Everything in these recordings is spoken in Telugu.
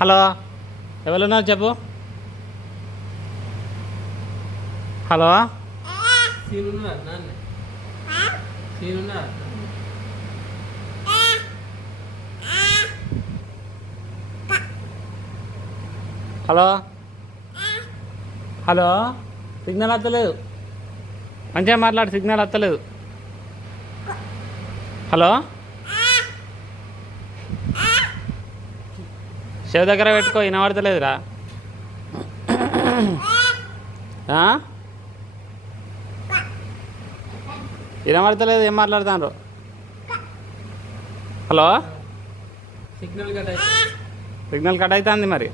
హలో, ఎవరున్నారు చెప్పు. హలో, హలో, హలో, సిగ్నల్ వస్తలేదు. మంచిగా మాట్లాడు, సిగ్నల్ వస్తలేదు. హలో, చెవి దగ్గర పెట్టుకో, వినబడతలేదురా. వినబడతలేదు, ఏం మాట్లాడుతున్నారు. హలో, సిగ్నల్ కట్ అవుతుంది మరి.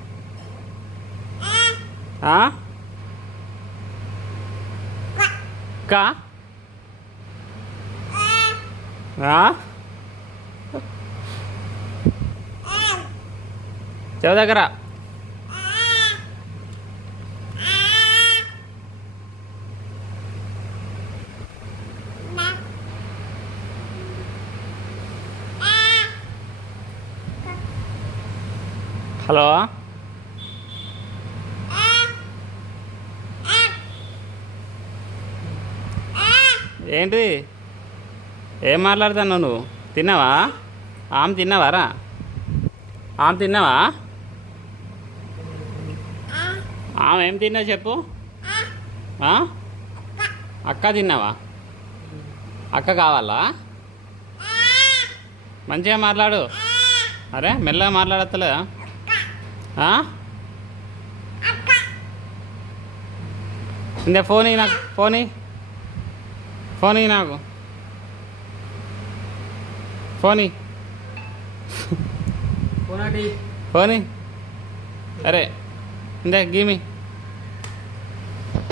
కా చెవి దగ్గర. హలో, ఏంటి, ఏం మాట్లాడుతున్నావు నువ్వు? తిన్నావా? తిన్నావారా? తిన్నావా? ఏం తిన్నావు చెప్పు. అక్క తిన్నావా? అక్క కావాలా? మంచిగా మాట్లాడు. అరే మెల్లగా మాట్లాడతలేదా? ఇందే ఫోన్ నాకు, ఫోన్ నాకు, ఫోన్. అరే ఇందే గీమి.